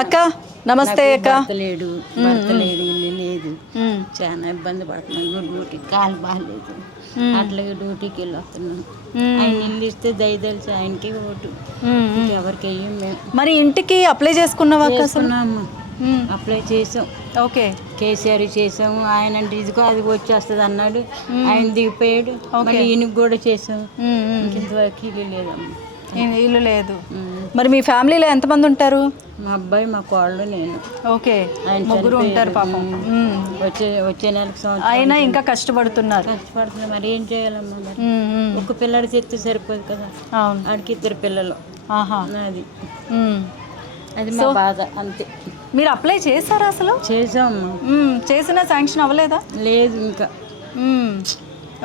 అక్క నమస్తే అక్క. లేడు ఇల్లు లేదు, చాలా ఇబ్బంది పడుతున్నాను. డ్యూటీ కాలు బాగాలేదు, అట్లాగే డ్యూటీకి వెళ్ళి వస్తున్నాను. ఆయన ఇల్లు ఇస్తే దయదలిసి ఆయనకి ఓటు, ఎవరికి వెయ్యం మేము. మరి ఇంటికి అప్లై చేసుకున్నావా అక్క? చేసుకున్నాము, అప్లై చేసాం. ఓకే, కేసీఆర్ చేసాము. ఆయన అంటే ఇదిగో అది వచ్చేస్తుంది అన్నాడు, ఆయన దిగిపోయాడు. మళ్ళీ ఈయనకి కూడా చేసాం. ఇంతవరకు ఇల్లు లేదమ్మా. ఇల్లు లేదు. మరి మీ ఫ్యామిలీలో ఎంతమంది ఉంటారు? మా అబ్బాయి, మా కోళ్ళు, నేను. ఓకే, ఆయన ముగ్గురు ఉంటారు పాపం. వచ్చే నెలకు సంవత్సరం అయినా ఇంకా కష్టపడుతున్నారు. కష్టపడుతున్నారు. మరి ఏం చేయాలమ్మా? మరి ఒక పిల్లడి చెప్తే సరిపోదు కదా. అవును, ఆడికి 2 పిల్లలు. అది మా బాధ అంతే. మీరు అప్లై చేశారా అసలు? చేసామమ్మా. చేసినా శాంక్షన్ అవ్వలేదా? లేదు ఇంకా.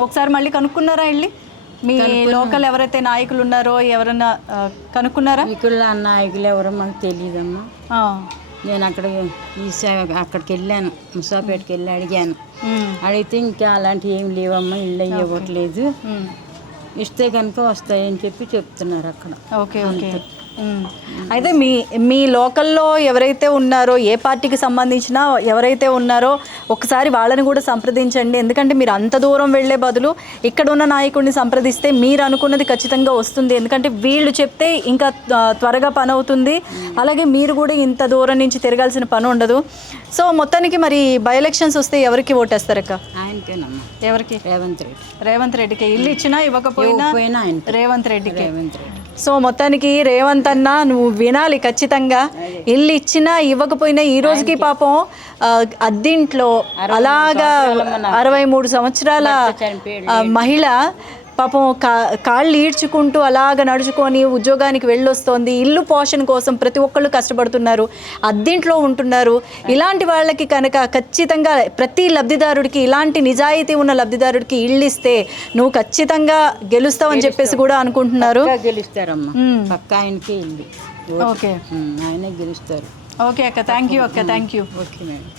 ఒకసారి మళ్ళీ కనుక్కున్నారా వెళ్ళి? మీ లోకల్ ఎవరైతే నాయకులు ఉన్నారో ఎవరన్నా కనుక్కున్నారా? నాయకులు ఎవరో మాకు తెలియదమ్మా. నేను అక్కడికి వెళ్ళాను, ముసాపేటకి వెళ్ళి అడిగాను. అడిగితే ఇంకా అలాంటివి ఏం లేవమ్మా, ఇల్లు ఇవ్వట్లేదు, ఇస్తే కనుక వస్తాయని చెప్తున్నారు అక్కడ. Okay okay. అయితే మీ లోకల్లో ఎవరైతే ఉన్నారో, ఏ పార్టీకి సంబంధించిన ఎవరైతే ఉన్నారో ఒకసారి వాళ్ళని కూడా సంప్రదించండి. ఎందుకంటే మీరు అంత దూరం వెళ్ళే బదులు ఇక్కడ ఉన్న నాయకుడిని సంప్రదిస్తే మీరు అనుకున్నది ఖచ్చితంగా వస్తుంది. ఎందుకంటే వీళ్ళు చెప్తే ఇంకా త్వరగా పని అవుతుంది, అలాగే మీరు కూడా ఇంత దూరం నుంచి తిరగాల్సిన పని ఉండదు. సో మొత్తానికి మరి బై ఎలక్షన్స్ వస్తే ఎవరికి ఓటేస్తారక్క? ఆయనకేనమ్మా. ఎవరికి? రేవంత్ రెడ్డి. రేవంత్ రెడ్డికి. ఇల్లు ఇచ్చినా ఇవ్వకపోయినా రేవంత్ రెడ్డికి. సో మొత్తానికి రేవంత్ అన్న నువ్వు వినాలి ఖచ్చితంగా. ఇల్లు ఇచ్చినా ఇవ్వకపోయినా ఈ రోజుకి పాపం అద్దింట్లో అలాగా 63 సంవత్సరాల మహిళ పాపం కాళ్ళు ఈడ్చుకుంటూ అలాగ నడుచుకొని ఉద్యోగానికి వెళ్ళొస్తోంది. ఇల్లు పోషణ కోసం ప్రతి ఒక్కళ్ళు కష్టపడుతున్నారు, అద్దింట్లో ఉంటున్నారు. ఇలాంటి వాళ్ళకి కనుక ఖచ్చితంగా ప్రతి లబ్ధిదారుడికి, ఇలాంటి నిజాయితీ ఉన్న లబ్ధిదారుడికి ఇల్లు ఇస్తే నువ్వు ఖచ్చితంగా గెలుస్తావని చెప్పేసి కూడా అనుకుంటున్నారు. గెలుస్తారమ్మా, పక్కా ఆయనకి ఇల్లు. ఓకే, ఆయనే గెలుస్తారు. ఓకే అక్క, థ్యాంక్ యూ అక్క, థ్యాంక్ యూ. Okay madam.